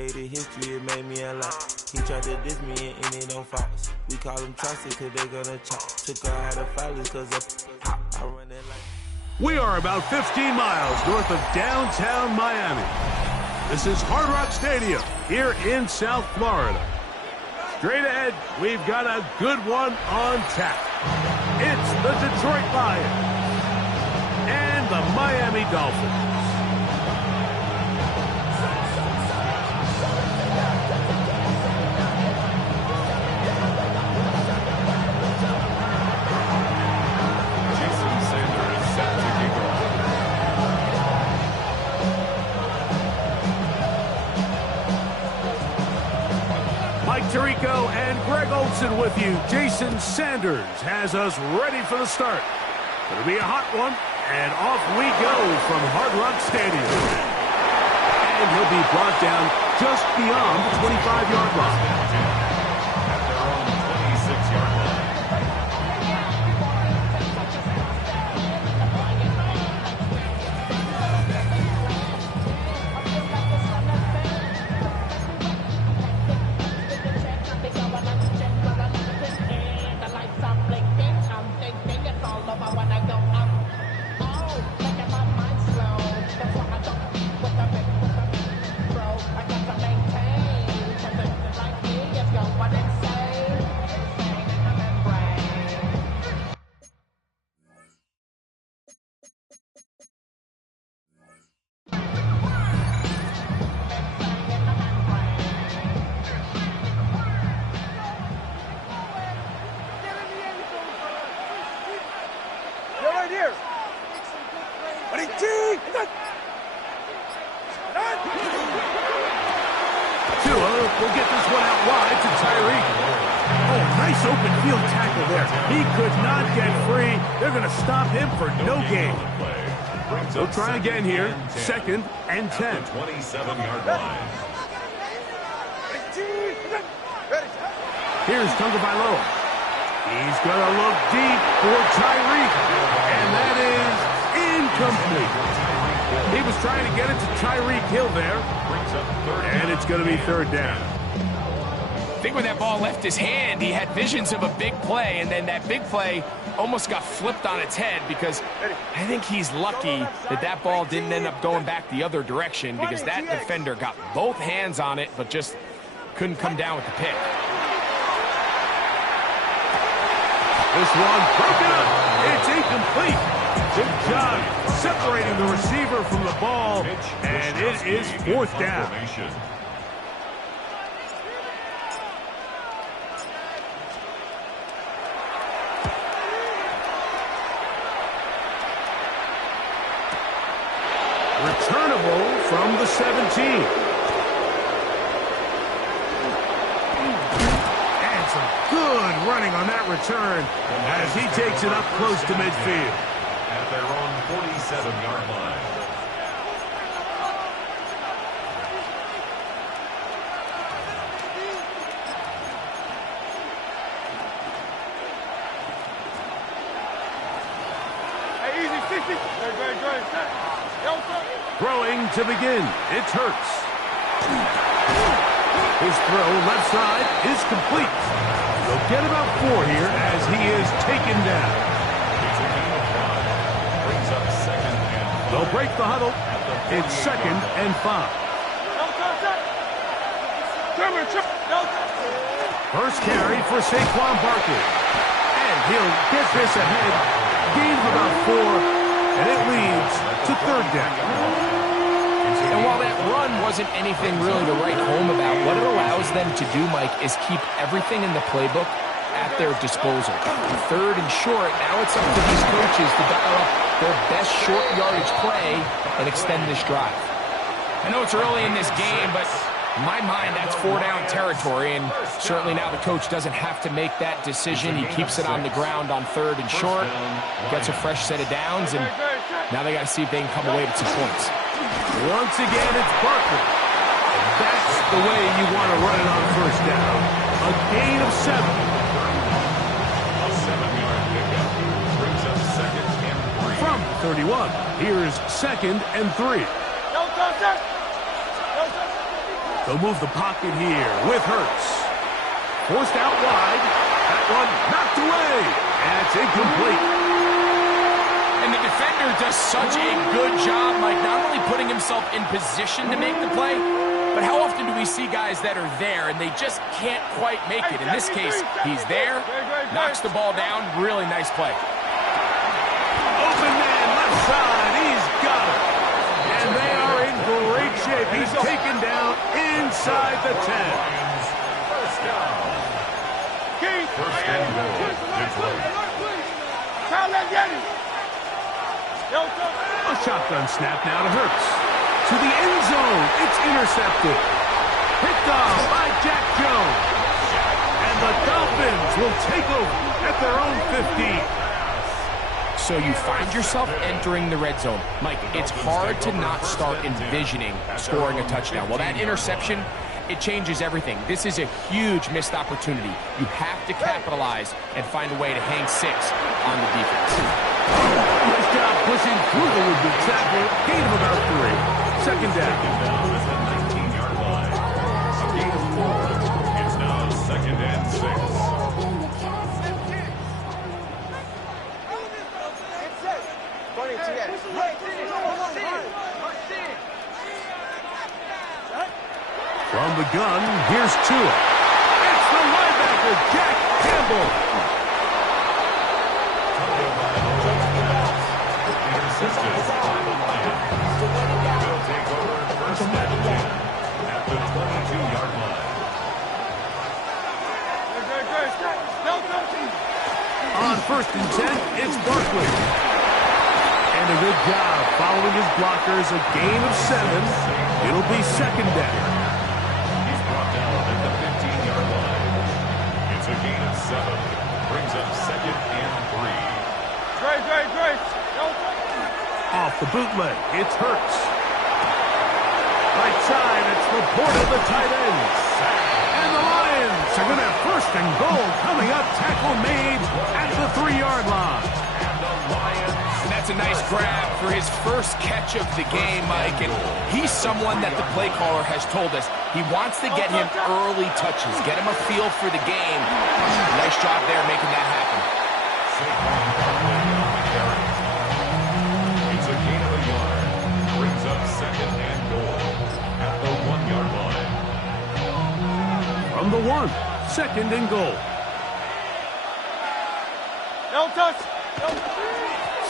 created history, it made me a lot. He tried to diss me and it on Fox. We call them Chaucer cause they gonna chop. Took her out of filers cause I run it like... We are about 15 miles north of downtown Miami. This is Hard Rock Stadium here in South Florida. Straight ahead, we've got a good one on tap. It's the Detroit Lions and the Miami Dolphins. Tirico and Greg Olson with you. Jason Sanders has us ready for the start. It'll be a hot one, and off we go from Hard Rock Stadium. And he'll be brought down just beyond the 25-yard line. At their own 26-yard line. We'll get this one out wide to Tyreek. Oh, nice open field tackle there. He could not get free. They're going to stop him for no gain. We'll try again here. 2nd and 10. 27-yard line. Here's Tagovailoa. He's going to look deep for Tyreek. And that is incomplete. He was trying to get it to Tyreek Hill there. And it's going to be 3rd down. I think when that ball left his hand, he had visions of a big play, and then that big play almost got flipped on its head because I think he's lucky that that ball didn't end up going back the other direction because that defender got both hands on it but just couldn't come down with the pick. This one broken up. It's incomplete. Good job separating the receiver from the ball, and it is 4th down. Returnable from the 17. And some good running on that return as he takes it up close to midfield. At their own 47-yard line. Hey, easy, 60. Throwing to begin. It's Hurts. His throw left side is complete. They'll get about 4 here as he is taken down. They'll break the huddle. It's 2nd and 5. First carry for Saquon Barkley. And he'll get this ahead. Gain of about 4. And it leads to 3rd down. And while that run wasn't anything really to write home about, what it allows them to do, Mike, is keep everything in the playbook at their disposal. 3rd and short, now it's up to these coaches to dial up their best short yardage play and extend this drive. I know it's early in this game, but in my mind, that's 4-down territory, and certainly now the coach doesn't have to make that decision. He keeps it on the ground on 3rd and short, gets a fresh set of downs, and now they got to see if they can come away with some points. Once again, it's Barkley. And that's the way you want to run it on 1st down. A gain of 7. A 7-yard pickup brings up 2nd and 3. From 31, here's 2nd and 3. They'll move the pocket here with Hurts. Forced out wide. That one knocked away. And it's incomplete. And the defender does such a good job, Mike, not only putting himself in position to make the play, but how often do we see guys that are there and they just can't quite make it? In this case, he's there, knocks the ball down. Really nice play. Open man, left side. He's got it. And they are in great shape. He's taken down inside the 10. First down. First and goal. Detroit. A shotgun snap now to Hurts. To the end zone. It's intercepted. Picked off by Jack Jones. And the Dolphins will take over at their own 15. So you find yourself entering the red zone. Mike, it's hard to not start envisioning scoring a touchdown. Well, that interception, it changes everything. This is a huge missed opportunity. You have to capitalize and find a way to hang 6 on the defense. Nice job pushing through the would-be tackle. Gain of about 3. Second down. At the 19-yard line. A gain of 4. It's now second and 6. From the gun, here's Tua. It's the linebacker, Jack Campbell. Intercepted by the Lions. They'll take over first and 10 at the 22-yard line. On first and 10, it's Barkley. And a good job following his blockers, a gain of 7. It'll be second down. He's brought down at the 15-yard line. It's a gain of 7. Brings up second and 3. Great. Off the bootleg, it's Hurts. Right side, it's Laporta, the tight end. And the Lions are going to have first and goal coming up. Tackle made at the 3-yard line. And that's a nice grab for his first catch of the game, Mike. And he's someone that the play caller has told us he wants to get him early touches, get him a feel for the game. Nice job there making that happen. It's a gain of a yard. Brings up second and goal at the 1-yard line. From the 1, second and goal. No touch.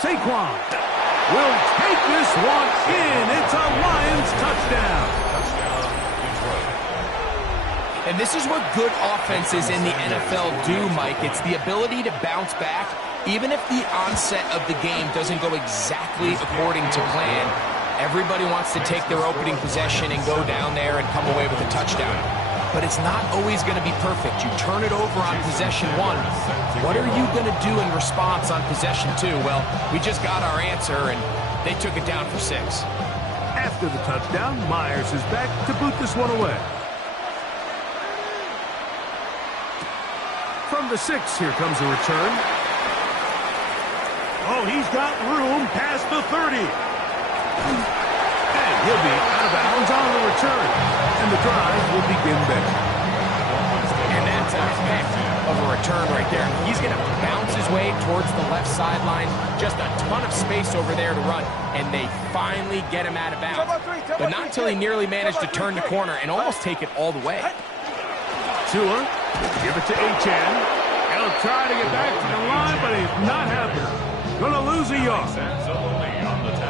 Saquon will take this one in. It's a Lions touchdown. Touchdown, Detroit. And this is what good offenses in the NFL do, Mike. It's the ability to bounce back, even if the onset of the game doesn't go exactly according to plan. Everybody wants to take their opening possession and go down there and come away with a touchdown. But it's not always going to be perfect. You turn it over on possession 1. What are you going to do in response on possession 2? Well, we just got our answer, and they took it down for 6. After the touchdown, Myers is back to boot this one away. From the 6, here comes a return. Oh, he's got room past the 30. And he'll be out of bounds on the return. And the drive will begin there. And that's a heck of a return right there. He's going to bounce his way towards the left sideline. Just a ton of space over there to run. And they finally get him out of bounds. But not until he nearly managed to turn the corner and almost take it all the way. Tua, give it to Achane. He'll try to get back to the line, but he's not happy. Gonna lose a yard.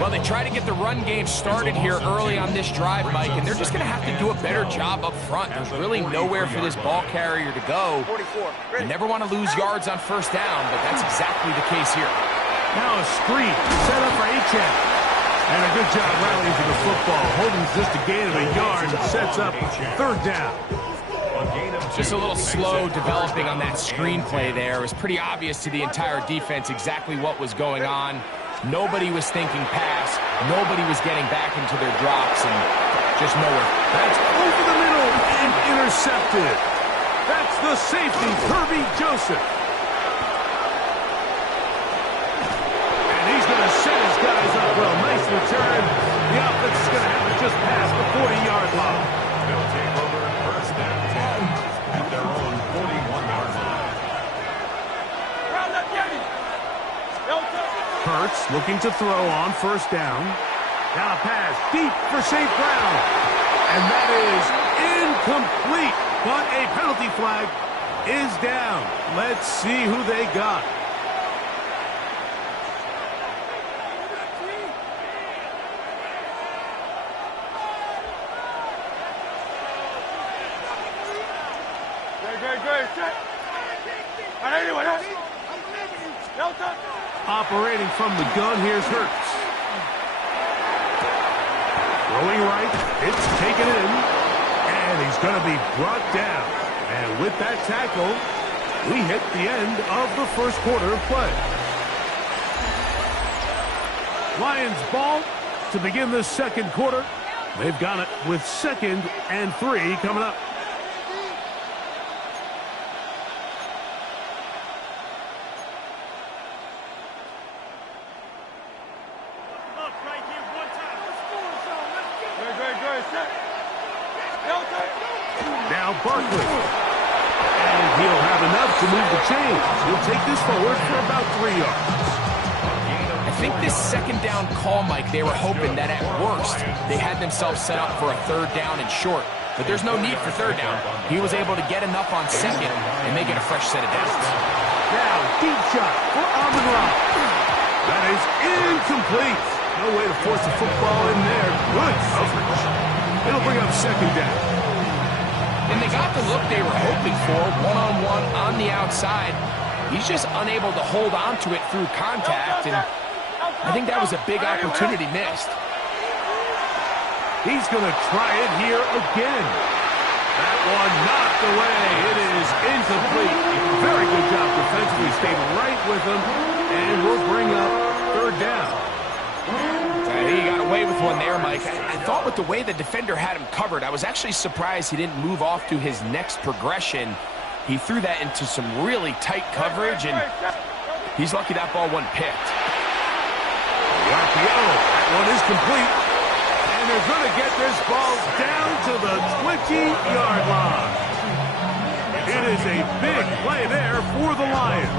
Well, they try to get the run game started here early on this drive, Mike, and they're just going to have to do a better job up front. There's really nowhere for this ball carrier to go. You never want to lose yards on first down, but that's exactly the case here. Now a screen set up for Achane. And a good job rallying for the football. Holding just a gain of a yard and sets up third down. Just a little slow developing on that screenplay there. It was pretty obvious to the entire defense exactly what was going on. Nobody was thinking pass. Nobody was getting back into their drops, and just nowhere. That's over the middle and intercepted. That's the safety, Kirby Joseph. And he's going to set his guys up well. Nice return. The offense is going to have to just pass the 40-yard line. Hurts looking to throw on first down. Now a pass deep for St. Brown. And that is incomplete. But a penalty flag is down. Let's see who they got. Operating from the gun, here's Hurts. Throwing right, it's taken in, and he's going to be brought down. And with that tackle, we hit the end of the first quarter of play. Lions ball to begin the second quarter. They've got it with 2nd and 3 coming up. Now Barkley. And he'll have enough to move the chains. He'll take this forward for about 3 yards. I think this second down call, Mike, they were hoping that at worst they had themselves set up for a 3rd down and short. But there's no need for 3rd down. He was able to get enough on 2nd and make it a fresh set of downs. Now deep shot for Amon-Ra. That is incomplete. No way to force the football in there. Good coverage. It'll bring up 2nd down. And they got the look they were hoping for, one-on-one on the outside. He's just unable to hold on to it through contact, and I think that was a big opportunity missed. He's going to try it here again. That one knocked away. It is incomplete. Very good job defensively. Stayed right with him, and we'll bring up 3rd down. He got away with one there, Mike. I thought with the way the defender had him covered, I was actually surprised he didn't move off to his next progression. He threw that into some really tight coverage, and he's lucky that ball wasn't picked. That one is complete. And they're going to get this ball down to the 20-yard line. It is a big play there for the Lions.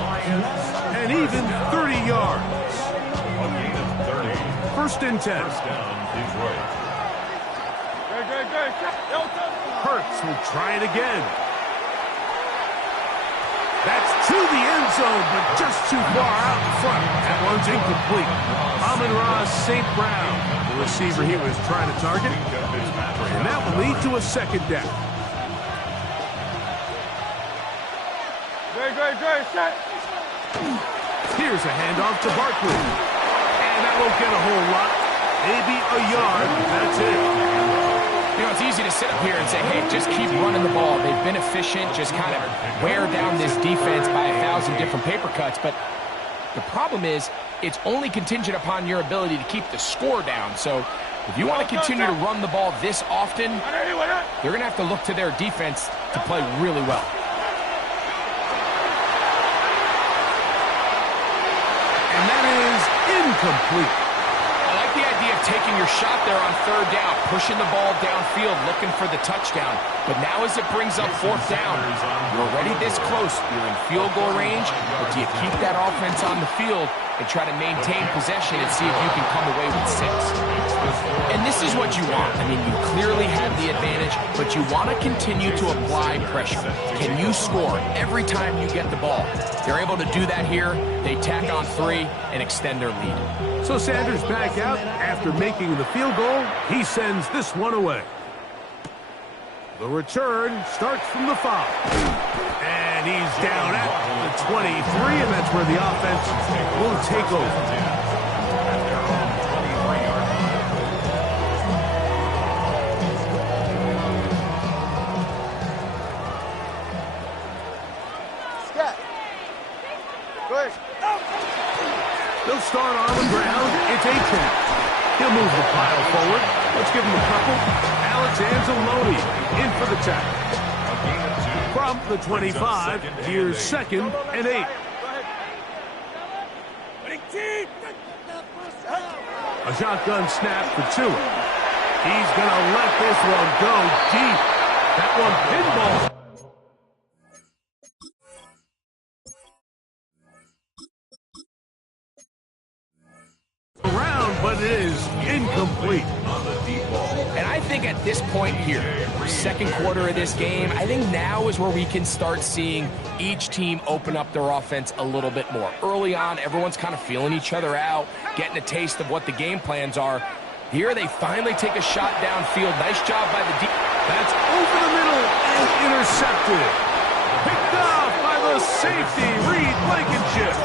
And even 30 yards. 1st and 10. Hurts will try it again. That's to the end zone, but just too far out in front. That one's incomplete. Amon-Ra St. Brown, the receiver he was trying to target. And that will lead to a 2nd down. Here's a handoff to Barkley. And that won't get a whole lot. Maybe a yard. That's it. You know, it's easy to sit up here and say, hey, just keep running the ball. They've been efficient, just kind of wear down this defense by 1,000 different paper cuts. But the problem is, it's only contingent upon your ability to keep the score down. So if you want to continue to run the ball this often, they're going to have to look to their defense to play really well. And that is incomplete. I like the idea of taking your shot there on 3rd down, pushing the ball downfield, looking for the touchdown. But now as it brings up 4th down, you're already this close. You're in field goal range, but do you keep that offense on the field and try to maintain possession and see if you can come away with 6? And this is what you want. I mean, you clearly have the advantage, but you want to continue to apply pressure. Can you score every time you get the ball? They're able to do that here. They tack on 3 and extend their lead. So Sanders back out after making the field goal. He sends this one away. The return starts from the 5. And he's down at the 23, and that's where the offense will take over. They'll start on the ground. It's A-Tech. He'll move the pile forward. Let's give him a couple. Alex Anzalone in for the tackle. From the 25, here's 2nd and 8. A shotgun snap for Tua. He's going to let this one go deep. That one pinball. but it is incomplete. And I think at this point here, second quarter of this game, I think now is where we can start seeing each team open up their offense a little bit more. Early on, everyone's kind of feeling each other out, getting a taste of what the game plans are. Here they finally take a shot downfield. Nice job by the deep. That's over the middle and intercepted. Picked off by the safety, Reed Blankenship. I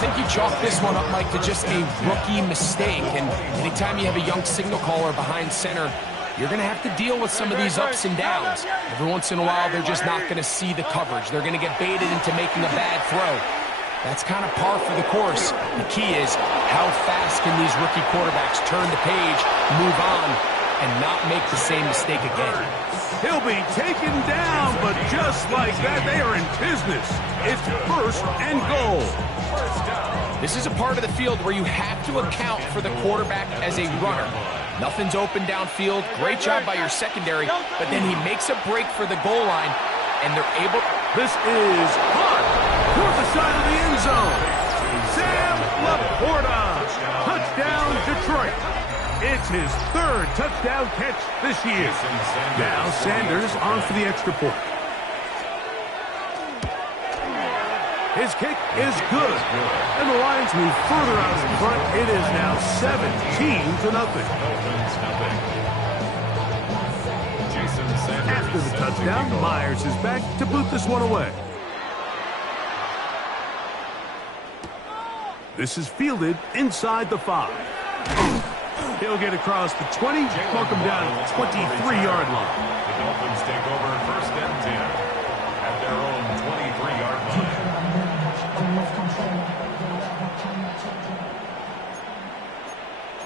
think you chalk this one up, Mike, to just a rookie mistake. And anytime you have a young signal caller behind center, you're going to have to deal with some of these ups and downs. Every once in a while, they're just not going to see the coverage. They're going to get baited into making a bad throw. That's kind of par for the course. The key is how fast can these rookie quarterbacks turn the page, move on, and not make the same mistake again. He'll be taken down, but just like that, they are in business. It's first and goal. This is a part of the field where you have to account for the quarterback as a runner. Nothing's open downfield. Great job by your secondary, but then he makes a break for the goal line, and they're able... This is hot toward the side of the end zone. Sam Laporta. Touchdown, Detroit. It's his third touchdown catch this year. Now Sanders on for the extra point. His kick is good. And the Lions move further out in front. It is now 17-0. After the touchdown, Myers is back to boot this one away. This is fielded inside the 5. He'll get across the 20, mark him down at the 23-yard line. The Dolphins take over first and 10 at their own 23-yard line.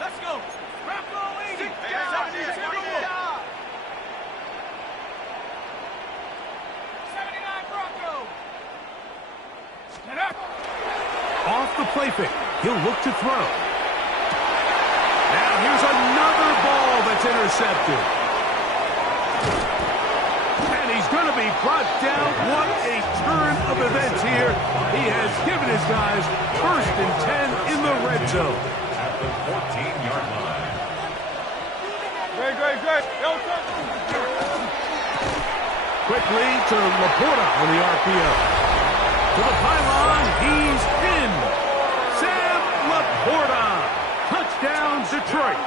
Let's go. Wrap all 80. Off the play fake, he'll look to throw. Now here's another ball that's intercepted. And he's going to be brought down. What a turn of events here. He has given his guys first and 10 in the red zone. At the 14-yard line. Great. Quickly to Laporta on the RPO. To the pylon, he's in. Sam Laporta. Touchdown, Detroit.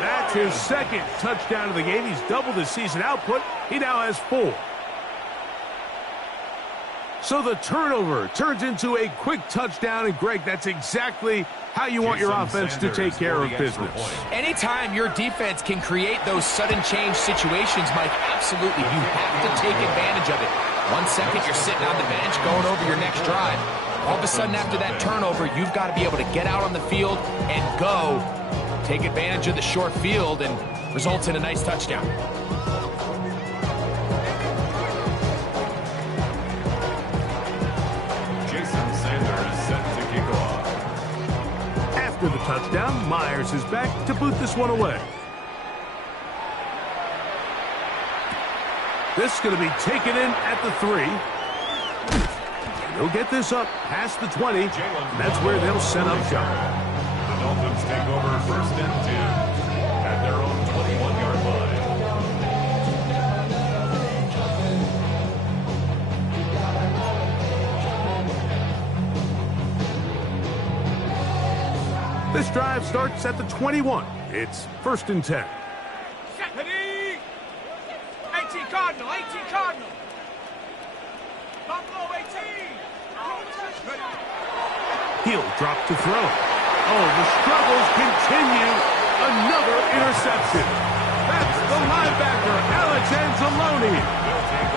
That's his second touchdown of the game. He's doubled his season output. He now has 4. So the turnover turns into a quick touchdown. And, Greg, that's exactly how you want your offense to take care of business. Anytime your defense can create those sudden change situations, Mike, absolutely, you have to take advantage of it. 1 second, you're sitting on the bench going over your next drive. All of a sudden, after that turnover, you've got to be able to get out on the field and go. Take advantage of the short field and results in a nice touchdown. Jason Sanders set to kick off. After the touchdown, Myers is back to boot this one away. This is going to be taken in at the 3. He'll get this up past the 20. That's where they'll set up shop. The Dolphins take over first and 10 at their own 21-yard line. This drive starts at the 21. It's first and 10. 18 Cardinal. Buffalo 18. He'll drop to throw. Oh, the struggles continue. Another interception. That's the linebacker, Alex Anzalone.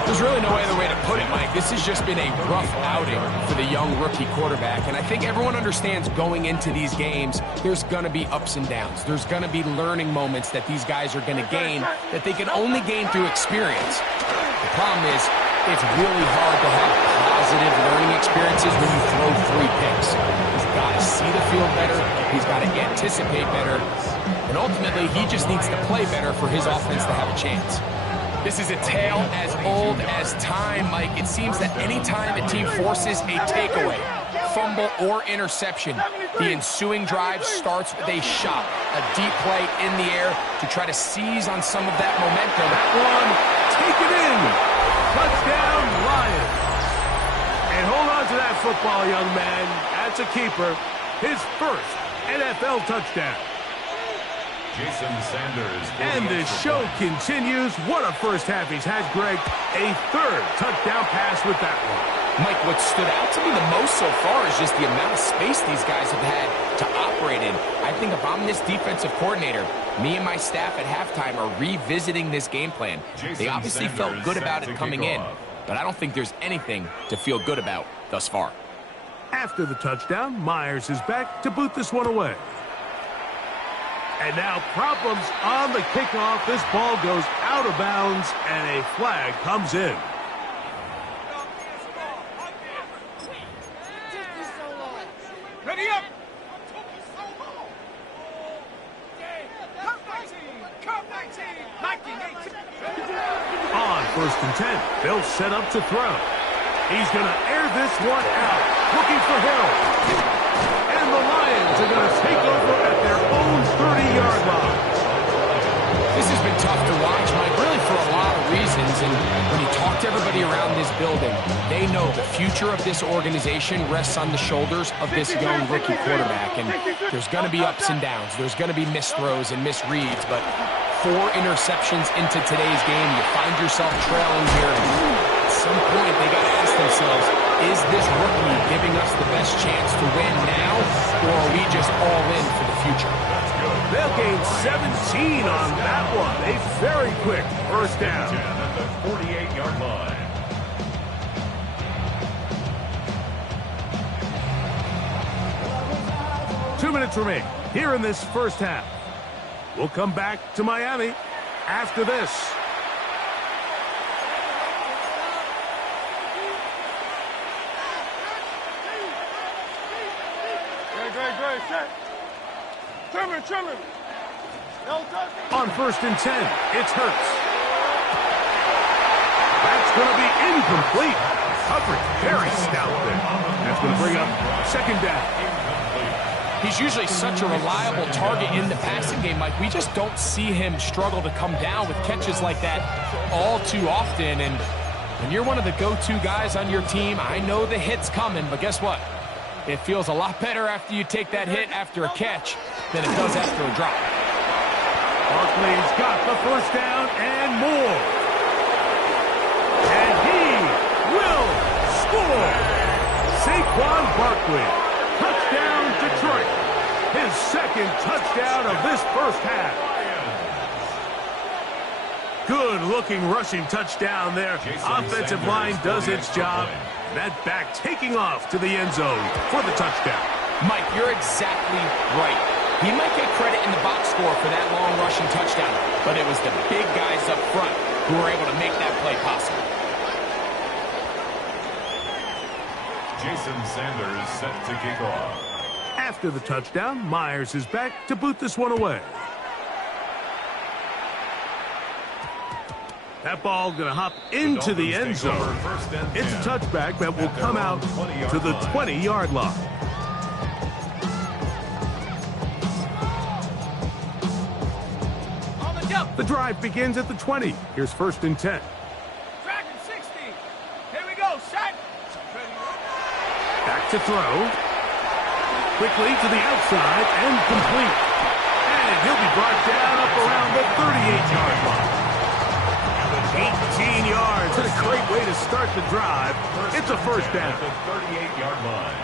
There's really no other way to put it, Mike. This has just been a rough outing for the young rookie quarterback, and I think everyone understands going into these games, there's going to be ups and downs. There's going to be learning moments that these guys are going to gain that they can only gain through experience. The problem is, it's really hard to have positive learning experiences when you throw 3 picks. He's got to see the field better. He's got to anticipate better. And ultimately, he just needs to play better for his offense to have a chance. This is a tale as old as time, Mike. It seems that any time a team forces a takeaway, fumble or interception, the ensuing drive starts with a shot, a deep play in the air to try to seize on some of that momentum. That one, take it in. Touchdown, Lions. And hold on to that football, young man. That's a keeper. His first NFL touchdown. Jason Sanders. And the show continues. What a first half he's had, Greg. A third touchdown pass with that one. Mike, what stood out to me the most so far is just the amount of space these guys have had to operate in. I think if I'm this defensive coordinator, me and my staff at halftime are revisiting this game plan. They obviously felt good about it coming in, but I don't think there's anything to feel good about thus far. After the touchdown, Myers is back to boot this one away. And now problems on the kickoff. This ball goes out of bounds, and a flag comes in. Ready up! On 1st and 10, they'll set up to throw. He's going to air this one out, looking for Hill. And the Lions are going to take over at their own 30-yard line. This has been tough to watch, Mike, really for a lot of reasons. And when you talk to everybody around this building, they know the future of this organization rests on the shoulders of this young rookie quarterback. And there's going to be ups and downs. There's going to be missed throws and misreads. But 4 interceptions into today's game, you find yourself trailing here. At some point, they got to ask themselves, is this rookie giving us the best chance to win now, or are we just all in for the future? They'll gain 17 on that one. A very quick first down. At the 48-yard line. Two minutes remain here in this first half. We'll come back to Miami after this. Great, set. Trimmer. On 1st and 10, it's Hurts. That's going to be incomplete. Coverage very stout there. That's going to bring up 2nd down. He's usually such a reliable target in the passing game, Mike. We just don't see him struggle to come down with catches like that all too often. And when you're one of the go-to guys on your team, I know the hit's coming, but guess what? It feels a lot better after you take that hit after a catch than it does after a drop. Barkley's got the first down and more. And he will score. Saquon Barkley. Touchdown, Detroit. His 2nd touchdown of this first half. Good-looking rushing touchdown there. Offensive line does its job. That back taking off to the end zone for the touchdown. Mike, you're exactly right. He might get credit in the box score for that long rushing touchdown, but it was the big guys up front who were able to make that play possible. Jason Sanders set to kick off. After the touchdown, Myers is back to boot this one away. That ball going to hop into the end zone. It's a touchback that will come out to the 20-yard line. The drive begins at the 20. Here's 1st and 10. Dragon 60. Here we go, set. Back to throw. Quickly to the outside and complete. And he'll be brought down up around the 38-yard line. 18 yards. What a great way to start the drive. It's a first down. At the 38-yard line.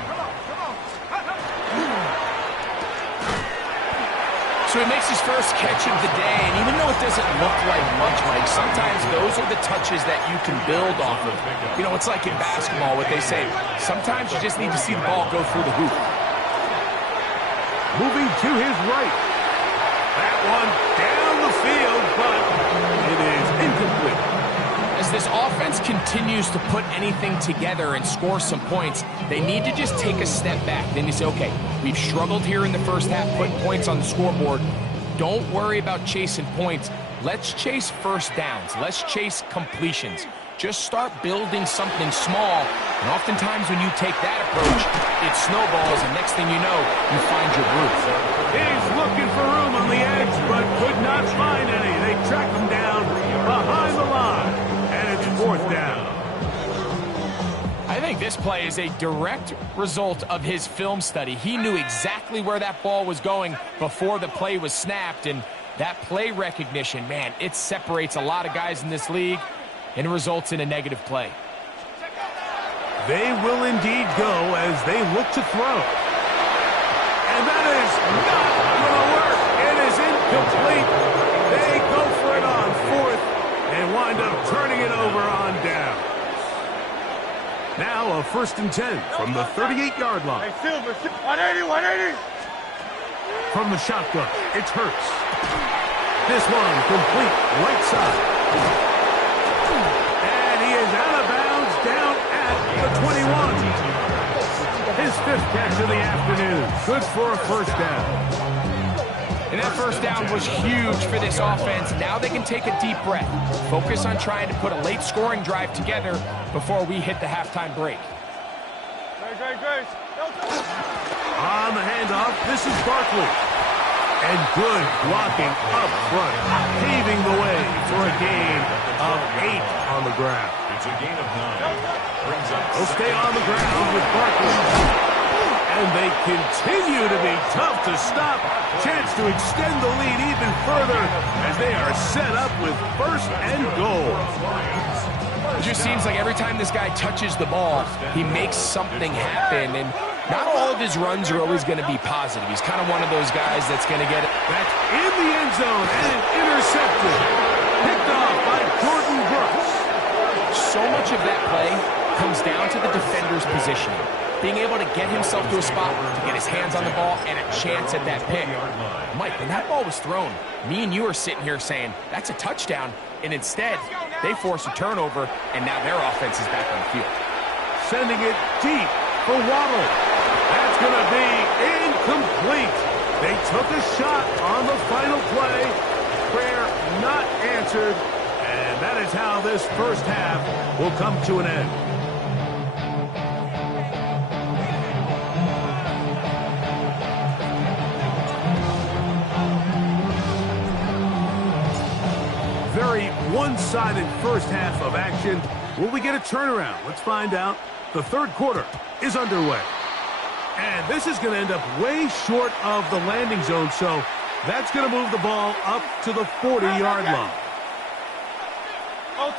So he makes his first catch of the day, and even though it doesn't look like much, Mike, sometimes those are the touches that you can build off of. You know, it's like in basketball, what they say, sometimes you just need to see the ball go through the hoop. Moving to his right. That one down the field, but it is incomplete. As this offense continues to put anything together and score some points, they need to just take a step back. Then you say, okay, we've struggled here in the first half, putting points on the scoreboard. Don't worry about chasing points. Let's chase first downs. Let's chase completions. Just start building something small, and oftentimes when you take that approach, it snowballs, and next thing you know, you find your groove. He's looking for room on the edge, but could not find any. They track him down behind the line, and it's 4th down. I think this play is a direct result of his film study. He knew exactly where that ball was going before the play was snapped, and that play recognition, man, it separates a lot of guys in this league and results in a negative play. They will indeed go as they look to throw. And that is not going to work. It is incomplete. They go for it on 4th and wind up turning it over on down. Now a 1st and 10 from the 38-yard line. Hey, Silver, 180, 180. From the shotgun, it's Hurts. This one complete right side. And he is out of bounds down at the 21. His 5th catch of the afternoon. Good for a 1st down. And that 1st down was huge for this offense. Now they can take a deep breath. Focus on trying to put a late scoring drive together before we hit the halftime break. On the handoff, this is Barkley. And good blocking up front, paving the way for a gain of 8 on the ground. It's a gain of 9. Brings up They'll stay on the ground with Barkley. And they continue to be tough to stop. Chance to extend the lead even further as they are set up with 1st and goal. It just seems like every time this guy touches the ball, he makes something happen, and not all of his runs are always going to be positive. He's kind of one of those guys that's going to get it. That's in the end zone and intercepted. Picked off by Jordan Brooks. So much of that play comes down to the defender's positioning. Being able to get himself to a spot, to get his hands on the ball, and a chance at that pick. Mike, when that ball was thrown, me and you are sitting here saying, that's a touchdown, and instead, they force a turnover, and now their offense is back on the field. Sending it deep for Waddle. That's going to be incomplete. They took a shot on the final play. Prayer not answered, and that is how this 1st half will come to an end. Very one-sided 1st half of action. Will we get a turnaround? Let's find out. The 3rd quarter is underway. And this is going to end up way short of the landing zone, so that's going to move the ball up to the 40-yard line. On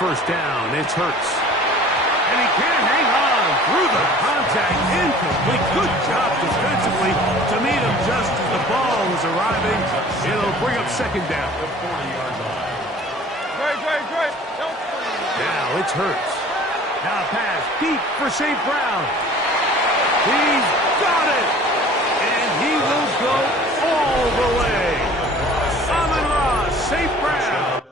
1st down, it's Hurts. And he can't hang on through the contact. Incomplete. Good job defensively to meet him just as the ball was arriving. It'll bring up 2nd down. the 40-yard line. Great. Now it's Hurts. Now pass deep for St. Brown. He's got it. And he will go all the way. Amon-Ra, St. Brown.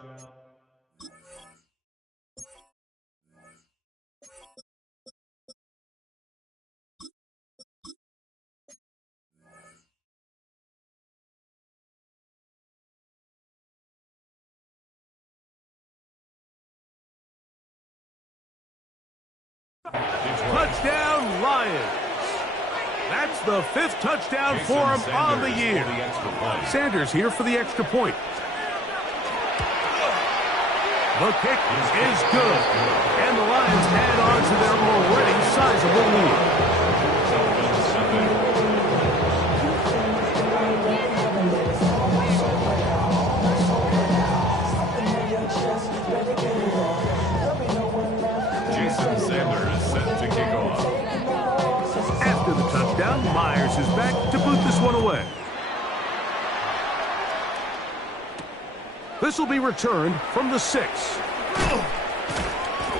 Touchdown, Lions. That's the 5th touchdown for him on the year. Sanders here for the extra point. The kick is good. And the Lions add on to their already sizable lead. Myers is back to boot this one away. This will be returned from the 6.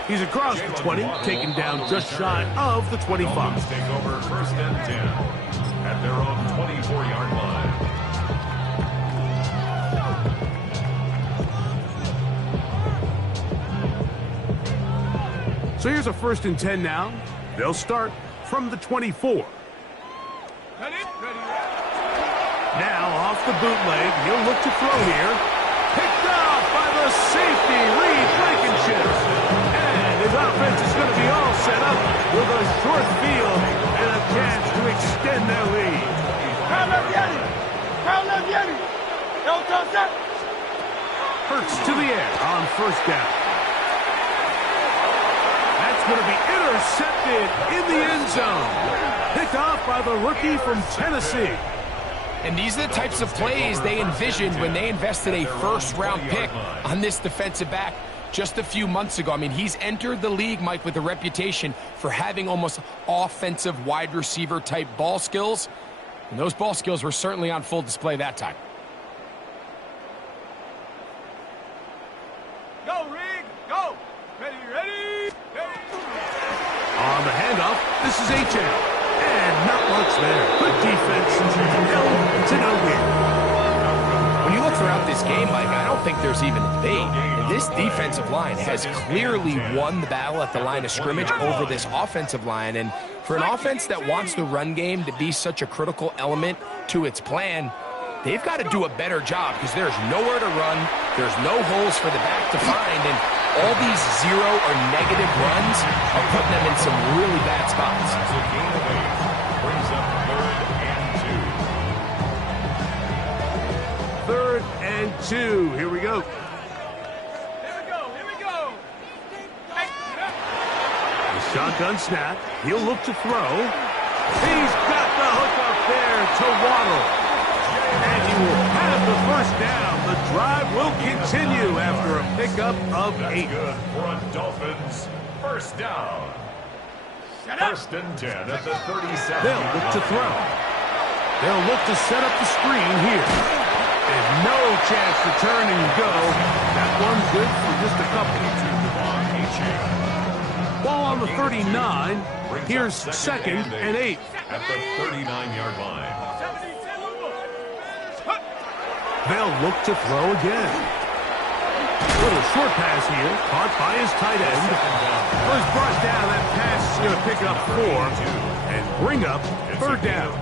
He's across the 20, taken down just shy of the 25. Take over 1st and 10 at their own 24-yard line. So here's a 1st and 10 now. They'll start from the 24. Now off the bootleg, he'll look to throw here. Picked off by the safety, Reed Blankenship. And his offense is going to be all set up with a short field and a chance to extend their lead. Hurts to the air on first down. That's going to be intercepted in the end zone. Picked off by the rookie from Tennessee. And these are the types of plays they envisioned when they invested a first-round pick on this defensive back just a few months ago. I mean, he's entered the league, Mike, with a reputation for having almost offensive wide receiver-type ball skills. And those ball skills were certainly on full display that time. Go, Rig, go. Ready, ready, ready. On the handoff, this is H.M. And not much there. Good defense. Held to no win. When you look throughout this game, Mike, I don't think there's even a debate. And this defensive line has clearly won the battle at the line of scrimmage over this offensive line. And for an offense that wants the run game to be such a critical element to its plan, they've got to do a better job because there's nowhere to run. There's no holes for the back to find. And all these zero or negative runs are putting them in some really bad spots. As a gain of 8 brings up 3rd and 2. 3rd and 2. Here we go. Here we go, here we go. The shotgun snap. He'll look to throw. He's got the hook up there to Waddle. And he will have the first down. The drive will continue after a pickup of 8. Good for a Dolphins first down. 1st and 10 at the 37. They'll look to throw. They'll look to set up the screen here. And no chance to turn and go. That one's good for just a couple. Ball on the 39. Here's 2nd and 8. At the 39-yard line. They'll look to throw again. Little short pass here, caught by his tight end. Was brought down. That pass is going to pick up 4 and bring up 3rd down.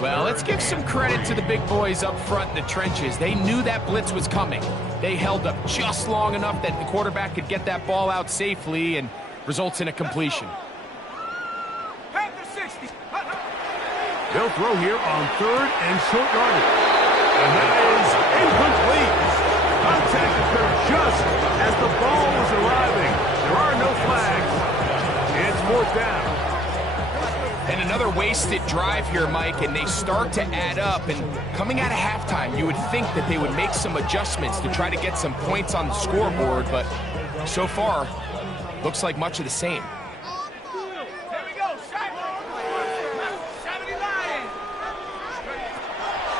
Well, let's give some credit to the big boys up front in the trenches. They knew that blitz was coming. They held up just long enough that the quarterback could get that ball out safely and results in a completion. They'll throw here on 3rd and short yardage. And that is incomplete. Contact occurred just as the ball was arriving. There are no flags. It's 4th down. And another wasted drive here, Mike, and they start to add up. And coming out of halftime, you would think that they would make some adjustments to try to get some points on the scoreboard, but so far, looks like much of the same.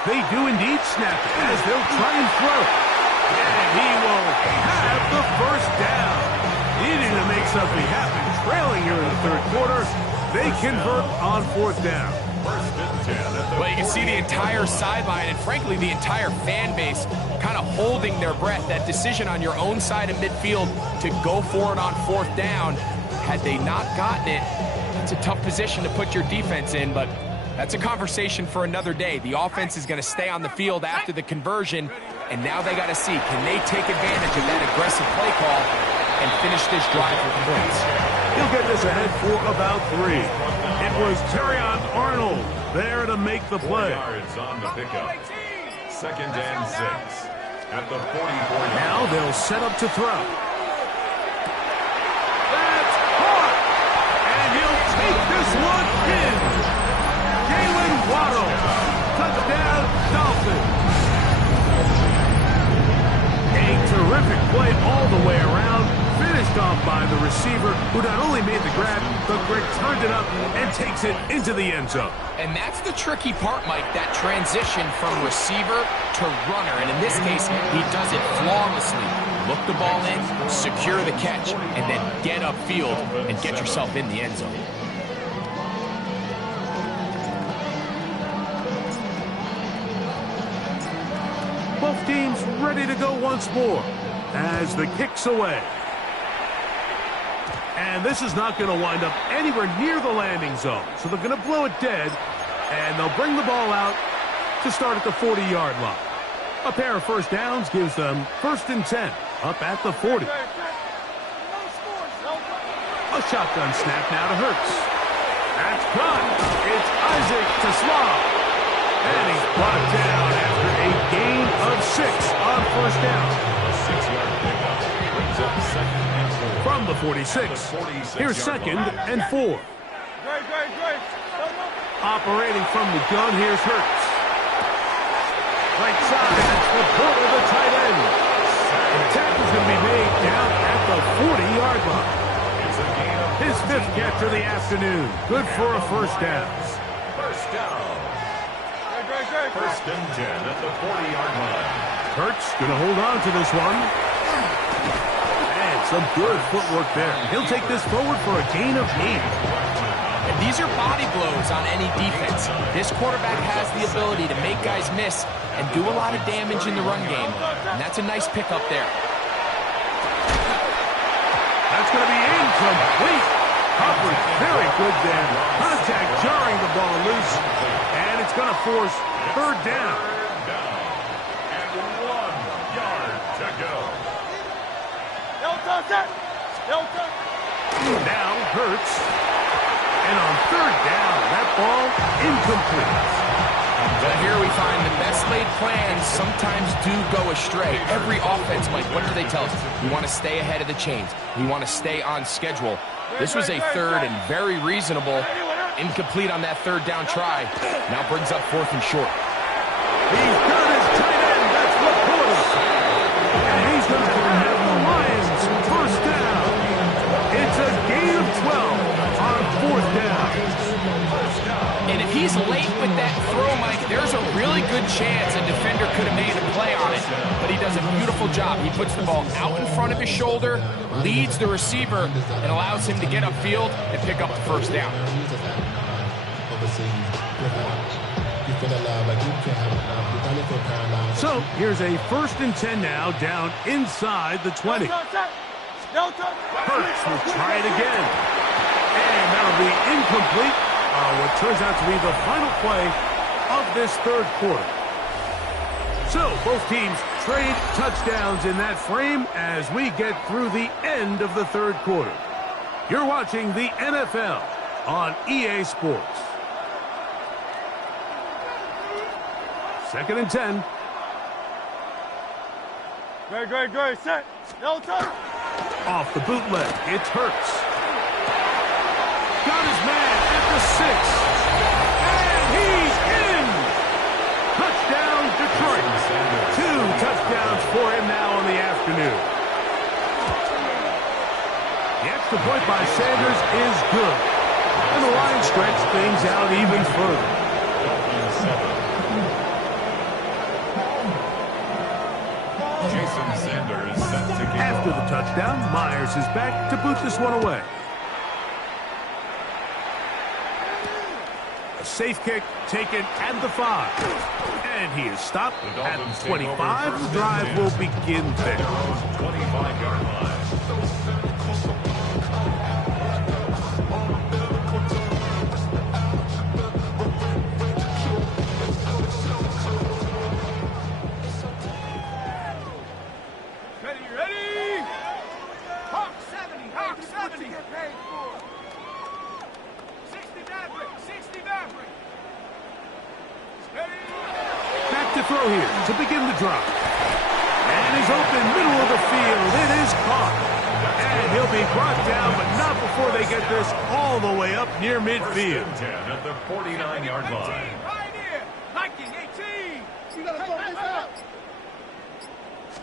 They do indeed snap it as they'll try and throw it. And he will have the first down. Needing to make something happen. Trailing here in the 3rd quarter. They convert on 4th down. Well, you can see the entire sideline and, frankly, the entire fan base kind of holding their breath. That decision on your own side of midfield to go for it on 4th down, had they not gotten it, it's a tough position to put your defense in, but that's a conversation for another day. The offense is going to stay on the field after the conversion, and now they got to see, can they take advantage of that aggressive play call and finish this drive with points? He'll get this ahead for about 3. It was Terrion Arnold there to make the play. 4 yards on the pickup. 2nd and 6 at the 44-yard. Now they'll set up to throw. That's caught! And he'll take this one in. Waddle, touchdown, Dolphins. A terrific play all the way around, finished off by the receiver, who not only made the grab, but returned it up and takes it into the end zone. And that's the tricky part, Mike, that transition from receiver to runner. And in this case, he does it flawlessly. Look the ball in, secure the catch, and then get upfield and get yourself in the end zone. Both teams ready to go once more as the kick's away. And this is not going to wind up anywhere near the landing zone. So they're going to blow it dead, and they'll bring the ball out to start at the 40-yard line. A pair of first downs gives them 1st and 10, up at the 40. A shotgun snap now to Hurts. That's caught. It's Isaac to Slav. And he's brought down after a gain of 6 on first down. A 6-yard pickup brings up 2nd and 4. From the 46. Here's 2nd and 4. Operating from the gun, here's Hurts. Right side, that's the foot of the tight end. The tackle's going to be made down at the 40-yard line. His 5th catch of the afternoon. Good for a first down. First down. 1st and 10 at the 40-yard line. Hurts going to hold on to this one. And some good footwork there. He'll take this forward for a gain of 8. And these are body blows on any defense. This quarterback has the ability to make guys miss and do a lot of damage in the run game. And that's a nice pickup there. That's going to be incomplete. Coverage very good there. Contact jarring the ball loose. And it's going to force 3rd down. And 1 yard to go. Now Hurts. And on 3rd down, that ball incomplete. But here we find the best laid plans sometimes do go astray. Every offense, Mike, what do they tell us? We want to stay ahead of the chains. We want to stay on schedule. This was a 3rd and very reasonable. Incomplete on that 3rd down try. Now brings up 4th and short. He's got his tight end. That's what Porter. And he's going to have the Lions first down. It's a gain of 12 on 4th down. And if he's late with that throw, Mike, there's a really good chance a defender could have made a play on it. But he does a beautiful job. He puts the ball out in front of his shoulder, leads the receiver, and allows him to get upfield and pick up the first down. So here's a 1st and 10 now down inside the 20. Hurts will try it again. And that'll be incomplete. What turns out to be the final play of this 3rd quarter. So both teams trade touchdowns in that frame as we get through the end of the 3rd quarter. You're watching the NFL on EA Sports. 2nd and 10. Great. Set. Off the bootleg, it's Hurts. Got his man at the 6. And he's in! Touchdown, Detroit. 2 touchdowns for him now on the afternoon. The extra point by Sanders is good. And the Lions stretch things out even further. After the touchdown, Myers is back to boot this one away. A safe kick taken at the 5. And he is stopped at the 25. The drive will begin there. 25-yard line. Back to throw here to begin the drive. And he's open, middle of the field. It is caught. And he'll be brought down, but not before they get this all the way up near midfield. 10 at the 49-yard line. Right here. 1918. You got to throw this out.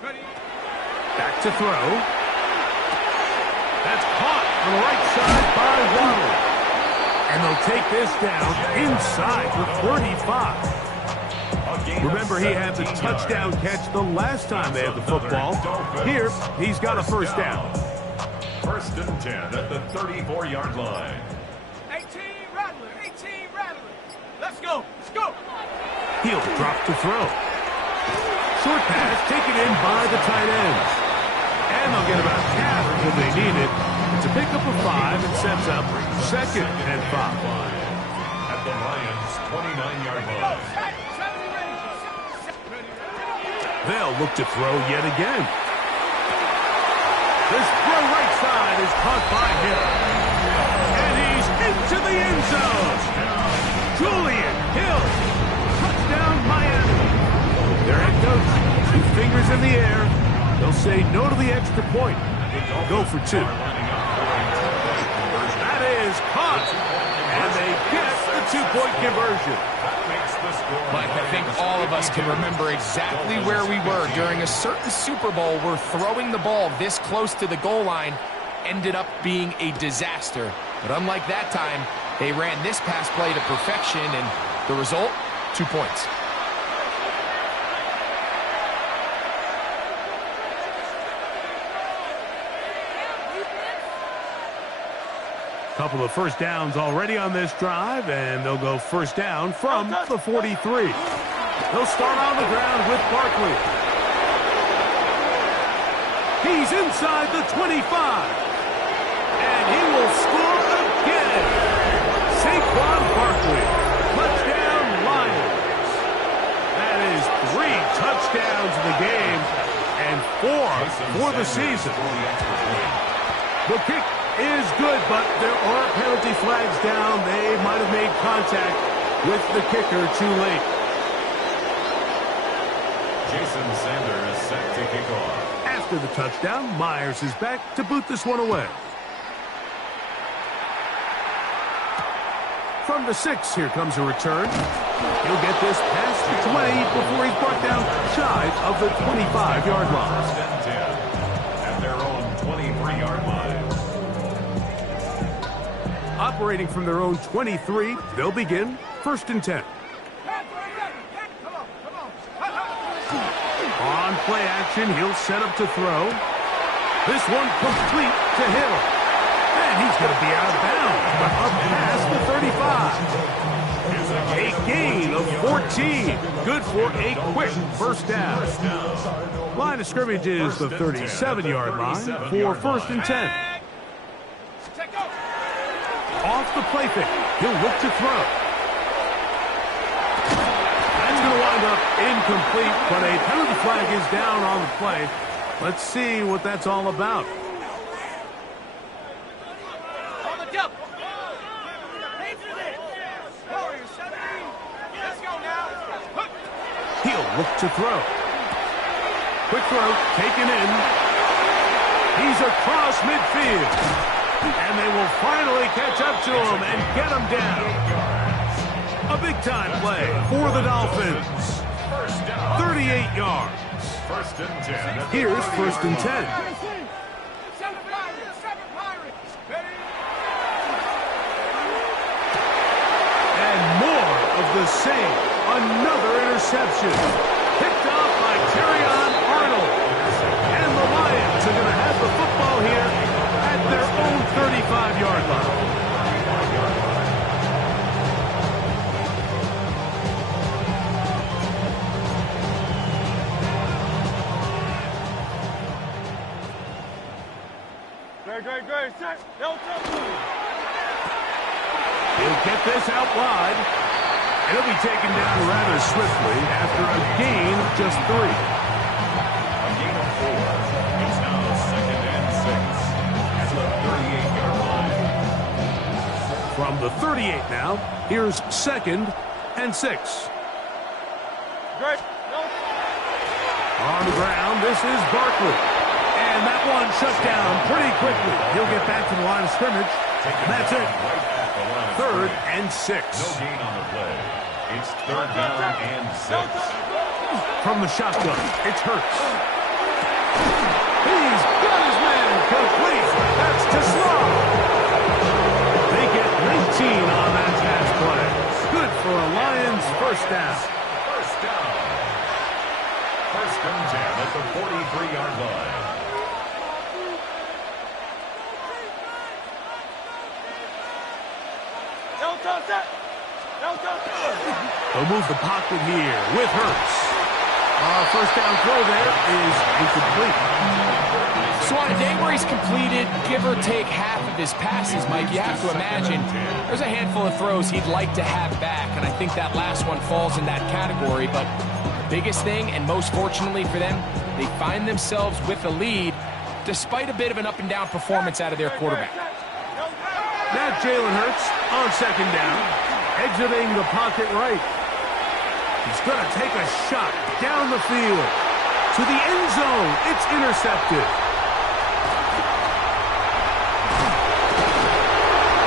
Ready. Back to throw. That's caught on the right side by Waddle. And they'll take this down inside the 35. Remember, he had the touchdown catch the last time they had the football. Here, he's got a first down. 1st and 10 at the 34-yard line. 18 Rattler. Let's go. He'll drop to throw. Short pass taken in by the tight ends. And they'll get about half what they needed. It's a pickup of 5 and sets up 2nd and 5. At the Lions' 29-yard line. They'll look to throw yet again. This throw right side is caught by him. And he's into the end zone. Julian Hill. Touchdown, Miami. Their head coach, 2 fingers in the air. They'll say no to the extra point. Go for 2. That is caught. And they get the 2-point conversion. Mike, I think all of us can remember exactly where we were during a certain Super Bowl where throwing the ball this close to the goal line ended up being a disaster. But unlike that time, they ran this pass play to perfection, and the result, 2 points. Couple of first downs already on this drive, and they'll go first down from the 43. They'll start on the ground with Barkley. He's inside the 25. And he will score again. Saquon Barkley. Touchdown, Lions. That is 3 touchdowns in the game and 4 for the season. The kick is good, but there are penalty flags down. They might have made contact with the kicker too late. Jason Sanders is set to kick off. After the touchdown, Myers is back to boot this one away. From the 6, here comes a return. He'll get this past the 20 before he's brought down shy of the 25-yard line. First and 10 at their own 23-yard line. Operating from their own 23, they'll begin first and 10. On play action, he'll set up to throw. This one complete to Hill. And he's going to be out of bounds, but up past the 35. A gain of 14. Good for a quick first down. Line of scrimmage is the 37-yard line for first and 10. Off the play fake. He'll look to throw. That's going to wind up incomplete, but a penalty flag is down on the play. Let's see what that's all about. He'll look to throw. Quick throw, taken in. He's across midfield. And they will finally catch up to him and get him down. A big-time play for the Dolphins. 38 yards. First and 10. Here's first and 10. And more of the same. Another interception. Picked off by Terrion Arnold. And the Lions are going to have the football here at their own 35-yard line. Great. Set. He'll get this out wide. And he'll be taken down rather swiftly after a gain of just 3. A gain of 4. It's now second and 6 at the 38-yard line. From the 38 now, here's second and 6. Great. On the ground, this is Barkley. And that one shut down pretty quickly. He'll get back to the line of scrimmage. That's it. Third and 6. No gain on the play. It's third down and 6. From the shotgun, it's Hurts. He's got his man complete. That's to Slaw. They get 19 on that pass play. Good for a Lions first down. First down. First and 10 at the 43-yard line. They'll move the pocket here with Hurts. First down throw there is incomplete. So on a day where he's completed, give or take half of his passes, Mike, you have to imagine there's a handful of throws he'd like to have back, and I think that last one falls in that category, but biggest thing, and most fortunately for them, they find themselves with a lead despite a bit of an up-and-down performance out of their quarterback. Now Jalen Hurts on second down, exiting the pocket right. He's going to take a shot down the field to the end zone. It's intercepted.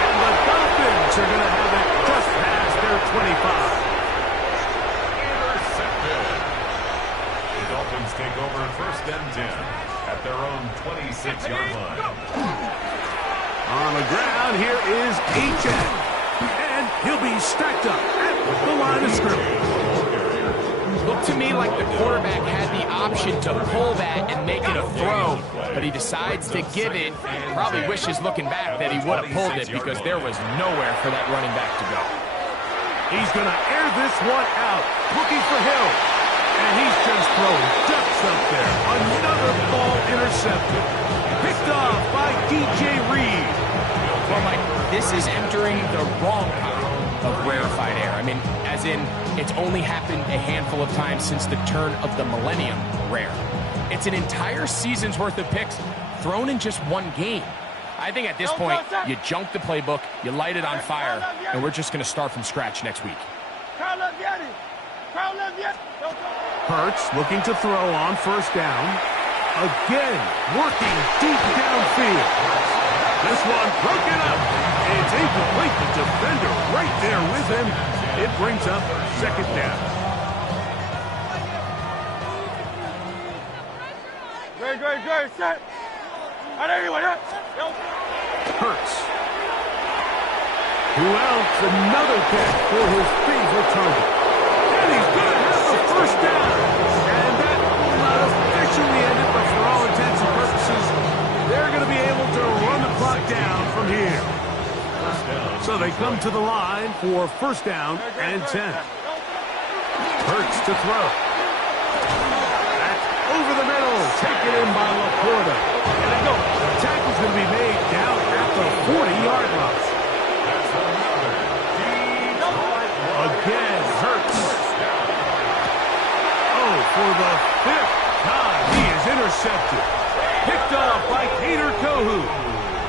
And the Dolphins are going to have it just past their 25. Intercepted. The Dolphins take over first and 10 at their own 26-yard line. On the ground, here is H.N. And he'll be stacked up at the line of scrimmage. Looked to me like the quarterback had the option to pull that and make it a throw, but he decides to give it. Probably wishes looking back that he would have pulled it because there was nowhere for that running back to go. He's going to air this one out, looking for Hill. And he's just throwing ducks up there. Another ball intercepted. Picked off by DJ Reed. Well, Mike, this is entering the wrong kind of rarefied air. I mean, as in, it's only happened a handful of times since the turn of the millennium rare. It's an entire season's worth of picks thrown in just one game. I think at this point, you junk the playbook, you light it on fire, and we're just going to start from scratch next week. Hurts looking to throw on first down. Again, working deep downfield. This one broken up. It's incomplete. The defender right there with him. It brings up second down. Great, set. Hurts. Who else? Another catch for his favorite target. And he's going to have the first down. And that will not officially end it, but for all intents and purposes, they're going to be able to run the clock down from here. So they come to the line for first down and 10. Hurts to throw. That's over the middle. Taken in by Laporta. And they go. The tackle's going to be made down at the 40-yard line. Again, Hurts. Oh, for the fifth time, he is intercepted. Picked off by Kader Kohu.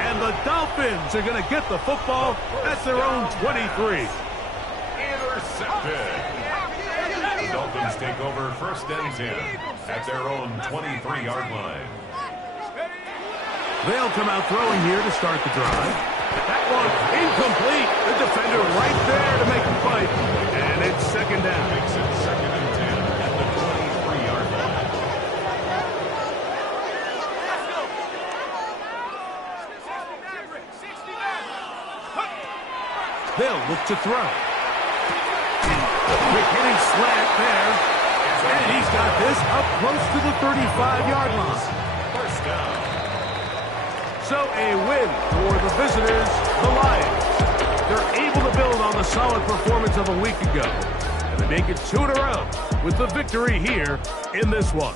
And the Dolphins are going to get the football at their own 23. Intercepted. The Dolphins take over first and 10 at their own 23-yard line. They'll come out throwing here to start the drive. That one incomplete. The defender right there to make the fight. And it's second down. Makes it second and 10 at the 23-yard line. They'll look to throw. Quick hitting slant there. And he's got this up close to the 35-yard line. First down. So a win for the visitors, the Lions. They're able to build on the solid performance of a week ago. And they make it 2 in a row with the victory here in this one.